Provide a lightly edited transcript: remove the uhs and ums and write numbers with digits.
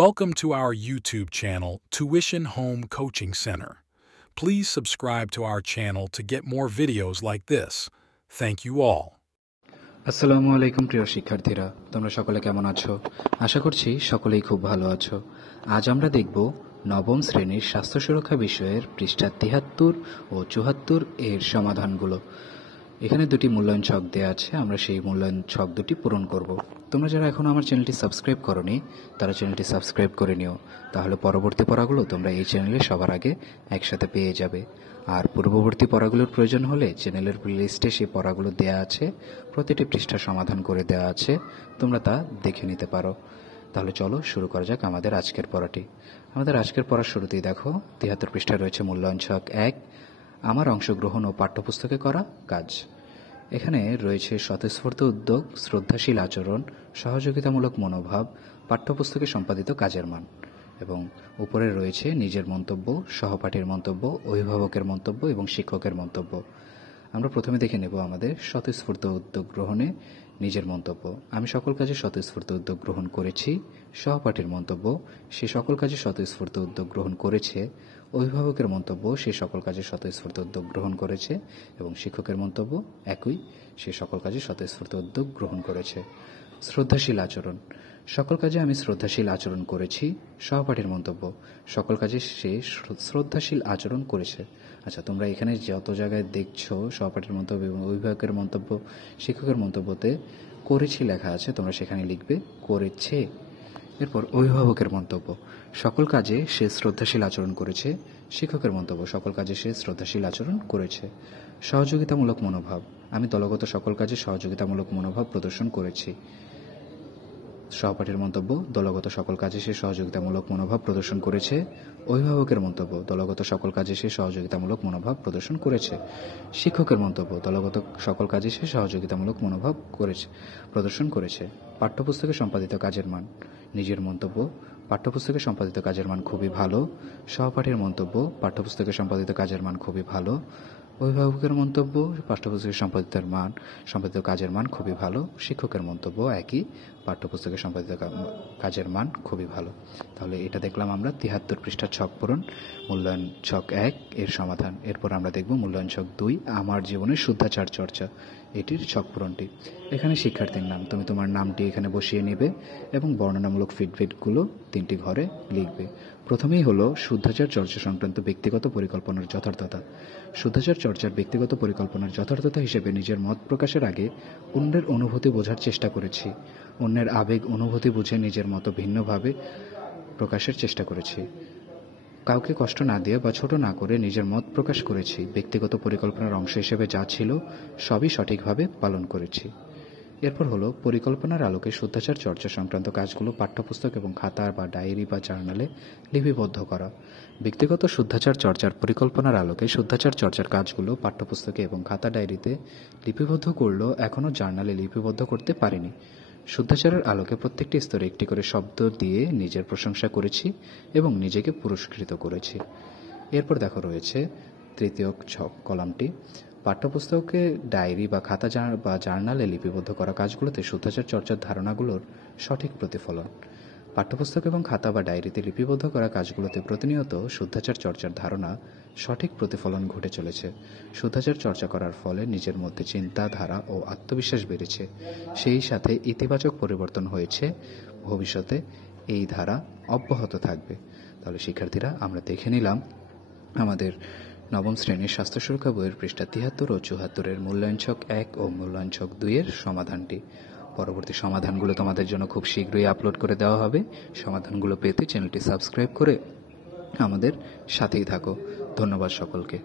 Welcome to our YouTube channel, Tuition Home Coaching Center. Please subscribe to our channel to get more videos like this. Thank you all. আসসালামু আলাইকুম প্রিয় শিক্ষার্থীরা, তোমরা সকলে কেমন আছো? আশা করছি সকলেই খুব ভালো আছো। আজ আমরা দেখব নবম শ্রেণীর স্বাস্থ্য সুরক্ষা বিষয়ের পৃষ্ঠা ৭৩ ও ৭৪ এর সমাধানগুলো। এখানে দুটি মূল্যায়ন ছক দেওয়া আছে, আমরা সেই মূল্যায়ন ছক দুটি পূরণ করব। তোমরা যারা এখনও আমার চ্যানেলটি সাবস্ক্রাইব করোনি তারা চ্যানেলটি সাবস্ক্রাইব করে নিও, তাহলে পরবর্তী পড়াগুলো তোমরা এই চ্যানেলে সবার আগে একসাথে পেয়ে যাবে। আর পূর্ববর্তী পড়াগুলোর প্রয়োজন হলে চ্যানেলের প্লেলিস্টে সেই পড়াগুলো দেওয়া আছে, প্রতিটি পৃষ্ঠা সমাধান করে দেওয়া আছে, তোমরা তা দেখে নিতে পারো। তাহলে চলো শুরু করা যাক আমাদের আজকের পড়াটি। আমাদের আজকের পড়ার শুরুতেই দেখো ৭৩ পৃষ্ঠায় রয়েছে মূল্যায়ন ছক ১, আমার অংশগ্রহণ ও পাঠ্যপুস্তকে করা কাজ। এখানে রয়েছে স্বতঃস্ফূর্ত উদ্যোগ, শ্রদ্ধাশীল আচরণ, সহযোগিতামূলক মনোভাব, পাঠ্যপুস্তকে সম্পাদিত কাজের মান, এবং উপরে রয়েছে নিজের মন্তব্য, সহপাঠীর মন্তব্য, অভিভাবকের মন্তব্য এবং শিক্ষকের মন্তব্য। আমরা প্রথমে দেখে নেব আমাদের স্বতঃস্ফূর্ত উদ্যোগ গ্রহণে নিজের মন্তব্য। আমি সকল কাজে স্বতঃস্ফূর্ত উদ্যোগ গ্রহণ করেছি। সহপাঠীর মন্তব্য, সে সকল কাজে স্বতঃস্ফূর্ত উদ্যোগ গ্রহণ করেছে। অভিভাবকের মন্তব্য, সে সকল কাজে স্বতঃস্ফূর্ত উদ্যোগ গ্রহণ করেছে। এবং শিক্ষকের মন্তব্য একই, সে সকল কাজে স্বতঃস্ফূর্ত উদ্যোগ গ্রহণ করেছে। শ্রদ্ধাশীল আচরণ, সকল কাজে আমি শ্রদ্ধাশীল আচরণ করেছি। সহপাঠীর মন্তব্য, সকল কাজে সে শ্রদ্ধাশীল আচরণ করেছে। আচ্ছা, তোমরা এখানে যত জায়গায় দেখছো সহপাঠীর মন্তব্য এবং অভিভাবকের মন্তব্য, শিক্ষকের মন্তব্যতে করেছি লেখা আছে, তোমরা সেখানে লিখবে করেছে। এরপর অভিভাবকের মন্তব্য, সকল কাজে সে শ্রদ্ধাশীল আচরণ করেছে। শিক্ষকের মন্তব্য, সকল কাজে সে শ্রদ্ধাশীল আচরণ করেছে। সহযোগিতামূলক মনোভাব, আমি দলগত সকল কাজে সহযোগিতামূলক মনোভাব প্রদর্শন করেছি। সহপাঠীর মন্তব্য, দলগত সকল কাজে সে সহযোগিতামূলক মনোভাব প্রদর্শন করেছে। অভিভাবকের মন্তব্য, দলগত সকল কাজে সে সহযোগিতামূলক মনোভাব প্রদর্শন করেছে। শিক্ষকের মন্তব্য, দলগত সকল কাজে সে সহযোগিতামূলক মনোভাব প্রদর্শন করেছে। পাঠ্যপুস্তকে সম্পাদিত কাজের মান, নিজের মন্তব্য, পাঠ্যপুস্তকে সম্পাদিত কাজের মান খুবই ভালো। সহপাঠীর মন্তব্য, পাঠ্যপুস্তকে সম্পাদিত কাজের মান খুবই ভালো। অভিভাবকের মন্তব্য, পাঠ্যপুস্তকে সম্পাদিত কাজের মান খুবই ভালো। শিক্ষকের মন্তব্য একই, পাঠ্যপুস্তকে সম্পাদিত কাজের মান খুবই ভালো। তাহলে এটা দেখলাম আমরা ৭৩ পৃষ্ঠার ছক পূরণ, মূল্যায়ন ছক ১ এর সমাধান। এরপর আমরা দেখব মূল্যায়ন ছক ২, আমার জীবনের শুদ্ধাচার চর্চা, এটির ছক পূরণটি। এখানে শিক্ষার্থীর নাম, তুমি তোমার নামটি এখানে বসিয়ে নেবে এবং বর্ণনামূলক ফিডব্যাকগুলো ৩টি ঘরে লিখবে। প্রথমেই হলো শুদ্ধাচার চর্চা সংক্রান্ত ব্যক্তিগত পরিকল্পনার যথার্থতা। শুদ্ধাচার চর্চার ব্যক্তিগত পরিকল্পনার যথার্থতা হিসেবে নিজের মত প্রকাশের আগে অন্যের অনুভূতি বোঝার চেষ্টা করেছি। অন্যের আবেগ অনুভূতি বুঝে নিজের মতো ভিন্নভাবে প্রকাশের চেষ্টা করেছি। কাউকে কষ্ট না দিয়ে বা ছোট না করে নিজের মত প্রকাশ করেছি। ব্যক্তিগত পরিকল্পনার অংশ হিসেবে যা ছিল সবই সঠিকভাবে পালন করেছি। এরপর হলো পরিকল্পনার আলোকে শুদ্ধাচার চর্চা সংক্রান্ত কাজগুলো পাঠ্যপুস্তক এবং খাতা বা ডায়েরি বা জার্নালে লিপিবদ্ধ করা। ব্যক্তিগত শুদ্ধাচার চর্চার পরিকল্পনার আলোকে শুদ্ধাচার চর্চার কাজগুলো পাঠ্যপুস্তকে এবং খাতা ডায়েরিতে লিপিবদ্ধ করলেও এখনও জার্নালে লিপিবদ্ধ করতে পারিনি। শুদ্ধাচারের আলোকে প্রত্যেকটি স্তরে একটি করে শব্দ দিয়ে নিজের প্রশংসা করেছি এবং নিজেকে পুরস্কৃত করেছি। এরপর দেখো রয়েছে তৃতীয় কলামটি, পাঠ্যপুস্তকে ডায়েরি বা খাতা বা জার্নালে লিপিবদ্ধ করা কাজগুলোতে শুদ্ধাচার চর্চার ধারণাগুলোর সঠিক প্রতিফলন। পাঠ্যপুস্তক এবং খাতা বা ডায়েরিতে লিপিবদ্ধ করা কাজগুলোতে প্রতিনিয়ত শুদ্ধাচার চর্চার ধারণা সঠিক প্রতিফলন ঘটে চলেছে। শুদ্ধাচার চর্চা করার ফলে নিজের মধ্যে চিন্তাধারা ও আত্মবিশ্বাস বেড়েছে, সেই সাথে ইতিবাচক পরিবর্তন হয়েছে। ভবিষ্যতে এই ধারা অব্যাহত থাকবে। তাহলে শিক্ষার্থীরা, আমরা দেখে নিলাম আমাদের নবম শ্রেণীর স্বাস্থ্য সুরক্ষা বইয়ের পৃষ্ঠা ৭৩ ও ৭৪ মূল্যায়ন ছক ১ ও মূল্যায়ন ছক ২ এর সমাধানটি। পরবর্তী সমাধানগুলো তোমাদের জন্য খুব শীঘ্রই আপলোড করে দেওয়া হবে। সমাধানগুলো পেতে চ্যানেলটি সাবস্ক্রাইব করে আমাদের সাথেই থাকো। ধন্যবাদ সকলকে।